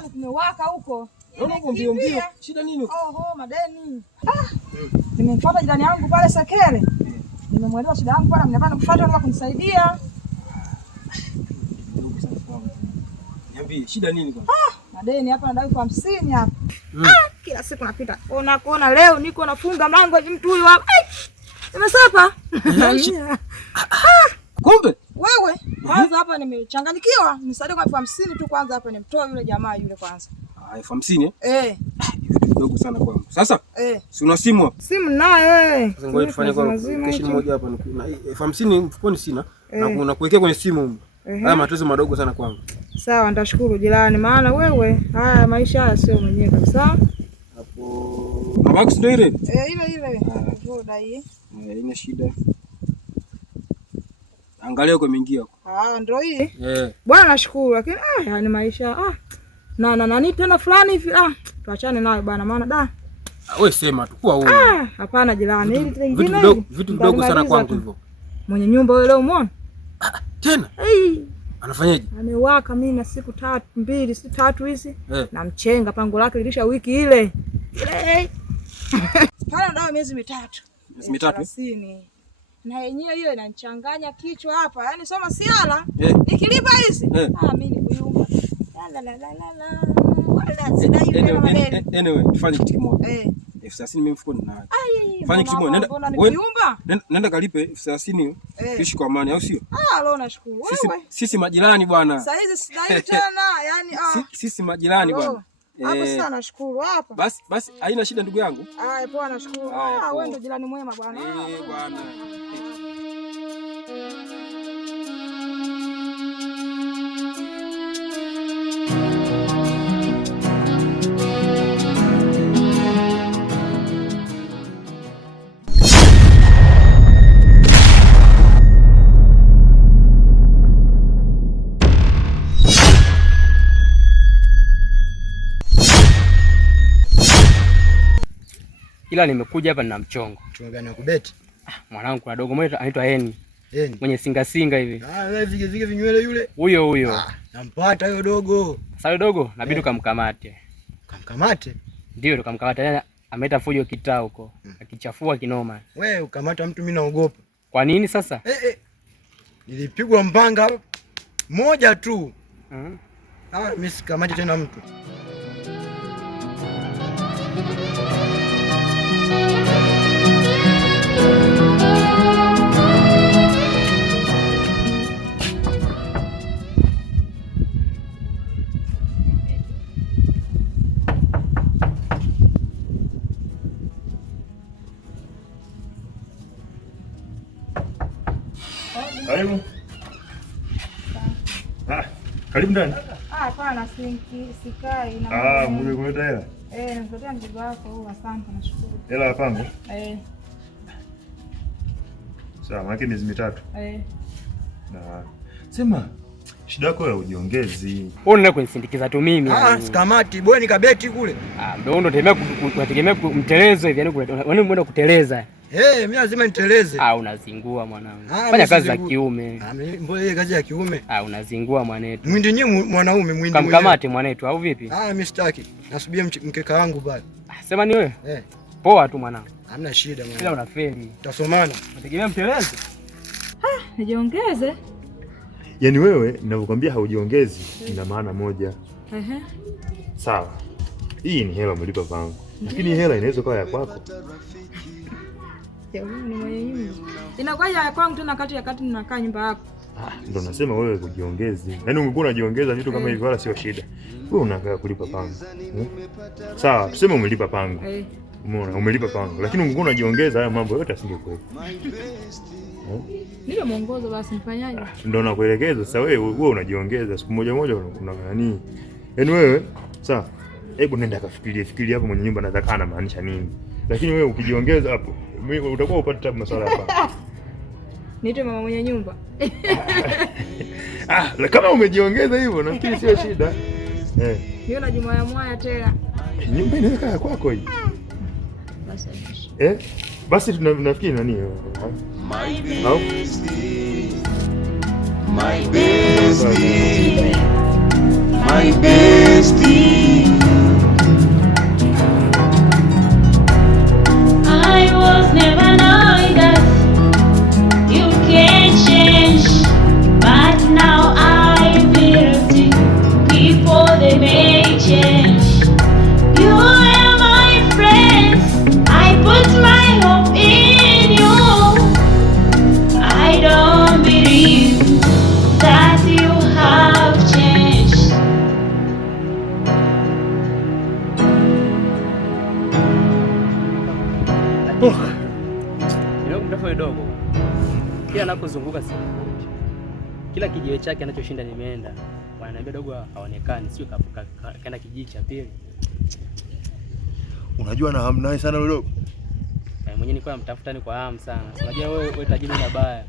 Jamani kumewaka huko. Naona uko mbio mbio. Shida nini huko? Madeni. Nimemfuata jirani yangu pale Sekele. Nimemweleza shida yangu pale, mnapanda kufuata ili kunisaidia. Niambie, shida nini kwa? Madeni hapa nadai kwa 50 hapa. Kila siku napita. Kuona leo niko nafunga mlango hivi mtu huyu hapa. Nimesapa. Kumbe wewe kwanza hapa nimechanganyikiwa. Nisaidie kwa 50 tu kwanza hapa nimtoe yule jamaa yule kwanza. 50? Vitu kidogo sana kwangu. Sasa si una simu hapa? Simu nayo Sasa ngoja tufanye kwa kesho moja hapa na 50 mfukoni sina. Na unakuwekea kwenye simu. Haya matozo madogo sana kwangu. Sawa, nitashukuru jirani, maana wewe haya maisha haya sio mwenyewe kabisa. Hapo mabox ndio ile? Ile. Voda hii. Ina shida. Angalia uko mingia huko. Ndio hii. Bwana nashukuru, lakini yani maisha nani tena fulani hivi tuachane nayo bwana, maana wewe sema tu kwa wewe. Hapana jirani, hili lingine vitu vidogo sana kwangu hivyo. Mwenye nyumba wewe leo umeona? Tena? Anafanyaje? Amewaka mimi na siku 3 hizi na mchenga pango lake lilisha wiki ile. Pale ndio miezi 3. Miezi 3? 30. Na yenyewe hiyo inanichanganya kichwa hapa. Yaani soma siala. Nikilipa hizi. Mimi ni kuyumba. Anyway, tufanye kitu kimoja. 30 mimi mfukoni nayo. Fanya kitu kimoja. Nenda kalipe 30 ishi kwa amani, au sio? Leo nashukuru. Sisi majirani bwana. Sasa hizi sidai tena, yani sisi majirani bwana. Hapo sana nashukuru hapa. Basi haina shida ndugu yangu. Poa nashukuru. Wewe ndio jirani mwema bwana. Bwana. Ila nimekuja hapa na mchongo. Mchongo gani kubeti? Mwanangu kuna dogo mmoja anaitwa Heni. Mwenye singa hivi. Wewe vige vinywele yule? Huyo. Nampata huyo dogo. Sasa huyo dogo inabidi ukamkamate. Kamkamate? Ndio tukamkamata. Yaani ameleta fujo kitaa huko. Akichafua kinoma. Wewe ukamata mtu mimi naogopa. Kwa nini sasa? Nilipigwa mpanga moja tu. Mimi sikamati tena mtu. Karibu. Karibu ndani. Hapana, sikai na. Mmekuleta hela? Nimekuletea mzigo wako huu, asante nashukuru. Hela ya pango? Sawa, maana miezi 3. Na sema shida yako ya ujiongezi. Wewe unataka kunisindikiza tu mimi. Sikamati, bwana nikabeti kule. Ndio unategemea mtelezo hivi, yani unaenda kuteleza. Mimi lazima niteleze. Unazingua mwanangu. Fanya kazi za kiume. Mbona ile kazi ya kiume? Unazingua mwanetu. Mwindi nyewe mwanaume mwindi. Kamkamate mwanetu au vipi? Mimi sitaki. Nasubiri mkeka wangu pale. Sema ni wewe? Poa tu mwanangu. Hamna shida mwanangu. Ila unafeli. Tutasomana. Unategemea mteleze? Nijiongeze. Yaani wewe ninapokuambia haujiongezi ina maana moja. Sawa. Hii ni hela umelipa pango. Lakini hela inaweza kuwa ya kwako. Inakuwa ya kwangu tena kati ninakaa nyumba yako. Ndio nasema wewe kujiongezi. Yaani ungekuwa unajiongeza vitu kama hivi wala sio shida. Wewe unakaa kulipa pango. Sawa, tuseme umelipa pango. Umeona, umelipa pango. Lakini ungekuwa unajiongeza haya mambo yote asingekuwepo. Ndio muongozo basi mfanyaje? Ndio nakuelekeza sasa wewe unajiongeza siku moja kuna nani? Yaani wewe sawa. Hebu nenda kafikirie hapo mwenye nyumba anataka anamaanisha nini. Lakini wewe ukijiongeza hapo utakuwa upate tabu masuala hapa. Niite mama mwenye nyumba. Kama umejiongeza hivyo nafikiri sio shida. Hiyo na jumaya mwaya tena. Nyumba inaweka kwako hii. Basi tunafikiri nani? My bestie. ninavyozunguka si kila kijiwe chake anachoshinda nimeenda. Wananiambia dogo haonekani, sio kaenda kijiji cha pili. Unajua na hamu naye sana dogo. Mwenyewe nilikuwa namtafuta ni kwa hamu sana. Unajua wewe tajiri na baya.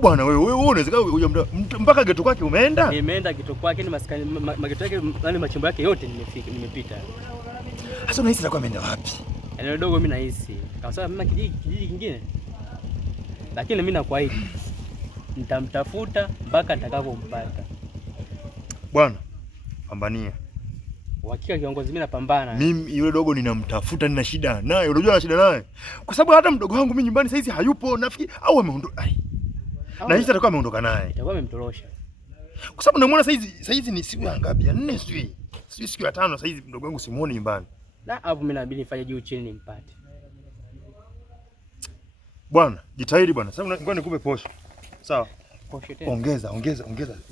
Bwana wewe unaweza mpaka geto kwake umeenda? Nimeenda geto kwake, ni maskani mageto yake, yani machimbo yake yote nimepita. Sasa unahisi atakuwa ameenda wapi? Yaani dogo mimi nahisi kama sababu mimi kijiji kingine. Lakini mimi nakuahidi nitamtafuta mpaka nitakapompata. Bwana, pambania. Uhakika kiongozi, mimi napambana. Mimi yule dogo ninamtafuta, nina shida naye. Unajua na shida naye? Kwa sababu hata mdogo wangu mimi nyumbani saizi hayupo, nafikiri au ameondoka. Na hizi atakuwa ameondoka naye. Itakuwa amemtorosha. Kwa sababu namuona saizi ni siku ya ngapi? Ya 4 sijui. Sijui siku ya 5 saizi mdogo wangu simuoni nyumbani. Na hapo mimi inabidi nifanye juu chini nimpate. Bwana, jitahidi bwana. Sasa ngoja nikupe posho. Sawa? Posho tena.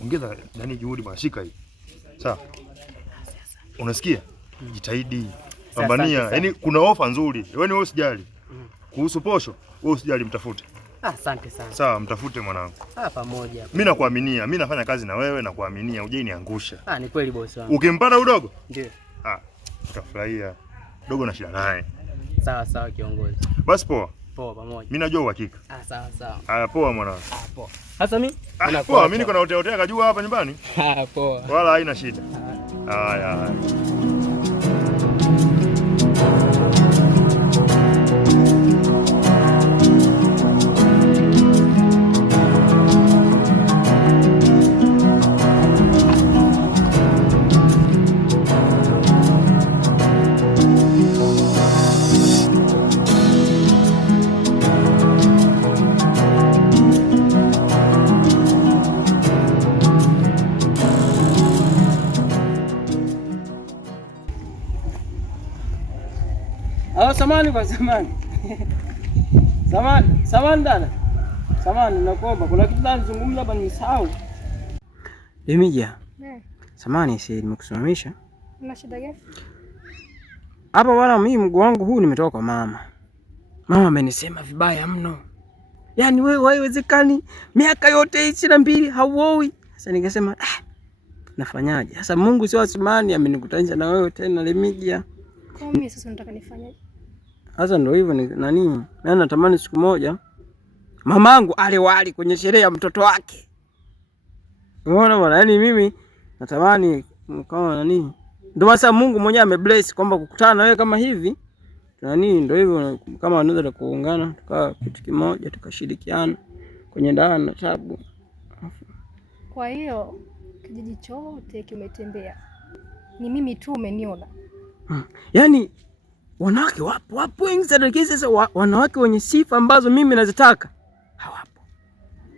Ongeza nani juhudi bwana, shika hii. Sawa? Unasikia? Jitahidi. Pambania. Yaani kuna ofa nzuri. Wewe usijali. Kuhusu posho, wewe usijali, mtafute. Asante sana. Sawa, mtafute mwanangu. Pamoja. Mimi nakuaminia. Mimi nafanya kazi na wewe na kuaminia. Uje niangusha. Ni kweli bosi wangu. Ukimpata udogo? Ndio. Utafurahia. Dogo na shida naye. Sawa kiongozi. Basi poa. Poa pamoja. Mimi najua uhakika. Sawa. Poa mwanangu. Poa. Sasa mimi? Poa, mimi niko na hotel kajua hapa nyumbani. Poa. Wala haina shida. Haya. Samani dada. Samani nakuomba, kuna kitu nazungumza hapa nimesahau. Lemija. Samani nimekusimamisha. Una shida gani? Hapa bwana, mimi mguu wangu huu nimetoka kwa mama. Mama amenisema vibaya mno. Yaani wewe haiwezekani, miaka yote 22 hauoi. Sasa nikasema nafanyaje? Sasa Mungu sio asimani, amenikutanisha na wewe tena Lemija. Kwa mimi sasa nataka nifanyaje? Sasa ndio hivyo nani? Na natamani siku moja mamangu ale wali kwenye sherehe ya mtoto wake. Unaona bwana, yaani mimi natamani kama nani? Ndio sasa Mungu mwenyewe amebless kwamba kukutana na wewe kama hivi. Nani ndio hivyo, kama anaweza kuungana tukawa kitu kimoja tukashirikiana kwenye dawa na tabu. Kwa hiyo kijiji chote kimetembea. Ni mimi tu umeniona. Yaani wanawake wapo wengi sana, lakini sasa wanawake wenye sifa ambazo mimi nazitaka hawapo.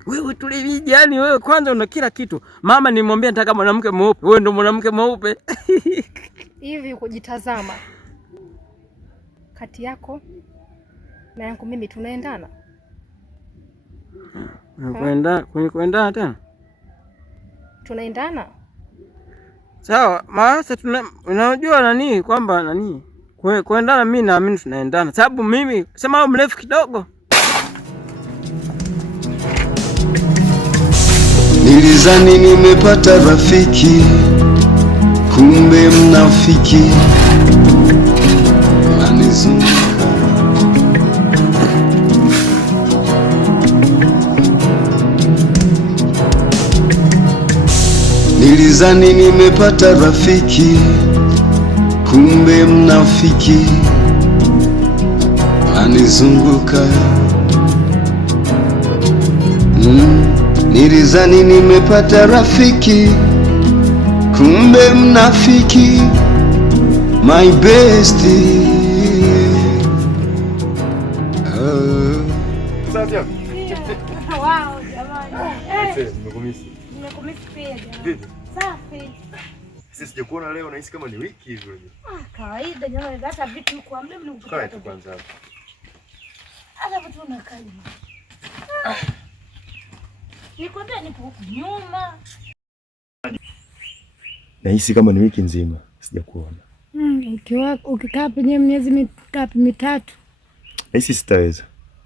Wewe tulivije? Yani wewe kwanza una kila kitu. Mama nimwambia nataka mwanamke mweupe, wewe ndo mwanamke mweupe. Hivi kujitazama kati yako na yangu mimi tunaendana? Kuendana tena? Tunaendana? Sawa, maana unajua nani kwamba nani kuendana, mimi naamini tunaendana. Sababu mimi sema mrefu kidogo. Nilizani nimepata rafiki, kumbe mnafiki anizunguka. Nilizani nimepata rafiki, kumbe mnafiki anizunguka. Nilizani nimepata rafiki, kumbe mnafiki, my bestie. Wow, jamani. Nimekumisi. Nimekumisi pia jamani. Safi. Sisi sijakuona leo, nahisi kama ni wiki hivi. Kawaida jamani, hata vitu kwa muda mlikuwa. Kae tu kwanza hapo. Hata vitu unakaa. Nikwambia nipo huku nyuma. Nahisi kama ni wiki nzima sijakuona. Ukikaa penye miezi mitatu. Nahisi sitaweza.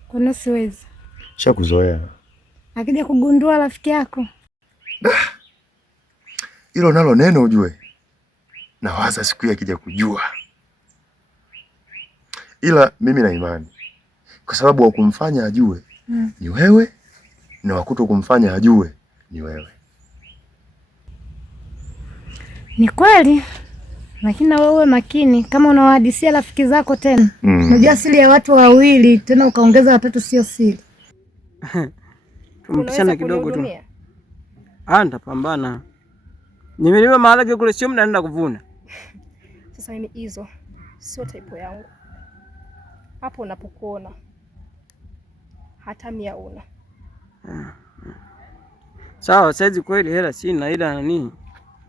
Kwa nini siwezi? Shakuzoea. Akija kugundua rafiki yako. Hilo nalo neno ujue. Nawaza siku ya akija kujua. Ila mimi na imani. Kwa sababu wa kumfanya ajue ni wewe, na wakuto kumfanya ajue ni wewe. Ni kweli. Lakini na wewe makini kama unawahadisia rafiki zako tena. Unajua siri ya watu wawili tena ukaongeza watatu sio siri. Tumpishana kidogo tu. Nitapambana. Nimelima maharage kule sio mnaenda kuvuna. Sasa mimi hizo sio type yangu. Hapo unapokuona hata mia una. Sawa, saizi kweli hela sina, ila nani?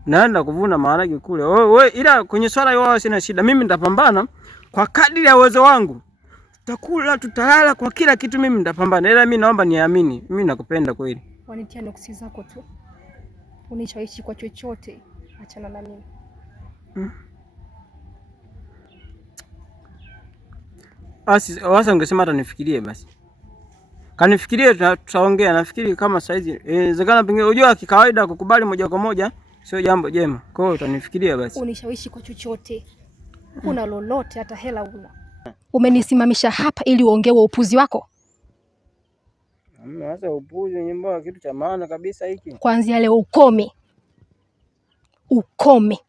Naenda kuvuna maharage kule. Wewe ila kwenye swala hiyo sina shida. Mimi nitapambana kwa kadiri ya uwezo wangu. Tutakula, tutalala, kwa kila kitu mimi nitapambana. Ila mimi naomba niamini. Mimi nakupenda kweli. Wanitia nuksi zako tu. Unishawishi kwa chochote. Achana na mimi. Wasa ungesema hata nifikirie basi. Kanifikirie tutaongea. Nafikiri kama saizi inawezekana pengine unajua kikawaida kukubali moja kwa moja sio jambo jema. Kwa hiyo utanifikiria basi. Unishawishi kwa chochote. Kuna lolote hata hela una. Umenisimamisha hapa ili uongewe upuzi wako? Sasa upuzi nyimbo kitu cha maana kabisa hiki. Kuanzia leo ukome. Ukome.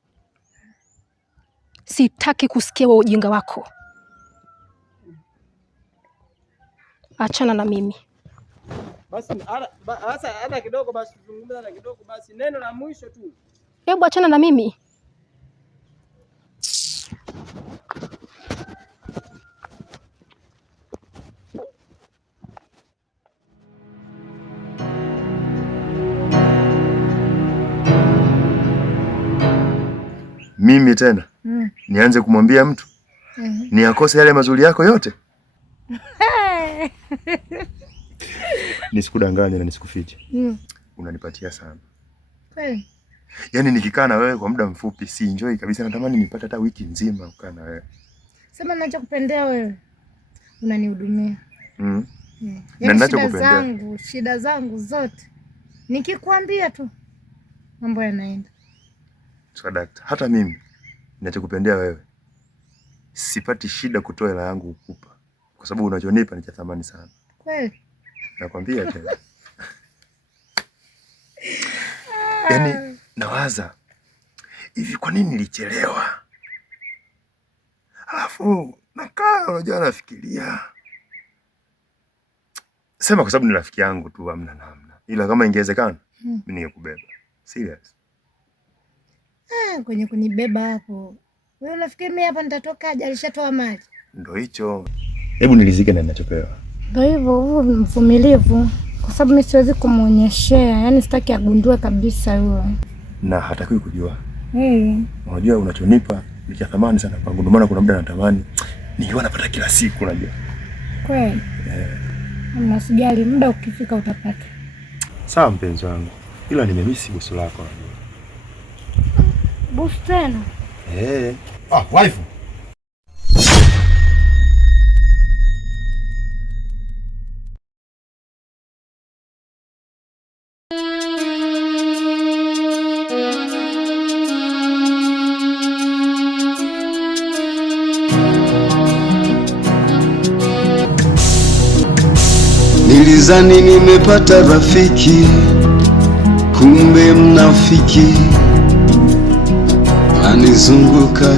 Sitaki kusikia wa ujinga wako. Achana na mimi. Basi hata kidogo basi tuzungumze na kidogo basi neno la mwisho tu. Hebu achana na mimi. Mimi tena nianze kumwambia mtu ni akose yale mazuri yako yote? Nisikudanganye na nisikufiche. Unanipatia sana. Kweli? Yaani nikikaa na wewe kwa muda mfupi si enjoy kabisa, natamani nipate hata wiki nzima kukaa na wewe. Sema ninachokupendea wewe. Unanihudumia. Na ninachokupendea shida zangu zote. Nikikwambia tu mambo yanaenda. Sadaka. Hata mimi ninachokupendea wewe sipati shida kutoa hela yangu kukupa. Kwa sababu unachonipa ni cha thamani sana. Kweli? Nakwambia tena. Yaani nawaza hivi kwa nini nilichelewa? Alafu nakaa unajua nafikiria. Sema kwa sababu ni rafiki yangu tu hamna namna. Ila kama ingewezekana mimi ningekubeba. Serious. Kwenye kunibeba hapo. Wewe unafikiri mimi hapa nitatoka aje? Alishatoa maji. Ndio hicho. Hebu nilizike na ninachopewa. Ndio hivyo, wewe mvumilivu kwa sababu mimi siwezi kumuonyeshea. Yaani sitaki agundue kabisa yule. Na hatakiwi kujua. Unajua unachonipa ni cha thamani sana kwangu. Ndio maana kuna muda natamani nikiwa napata kila siku unajua. Kweli? Mnasijali, muda ukifika utapata. Sawa mpenzi wangu. Ila nimemisi busu lako unajua. Busu tena? Wife. Nilizani nimepata rafiki, kumbe mnafiki anizunguka.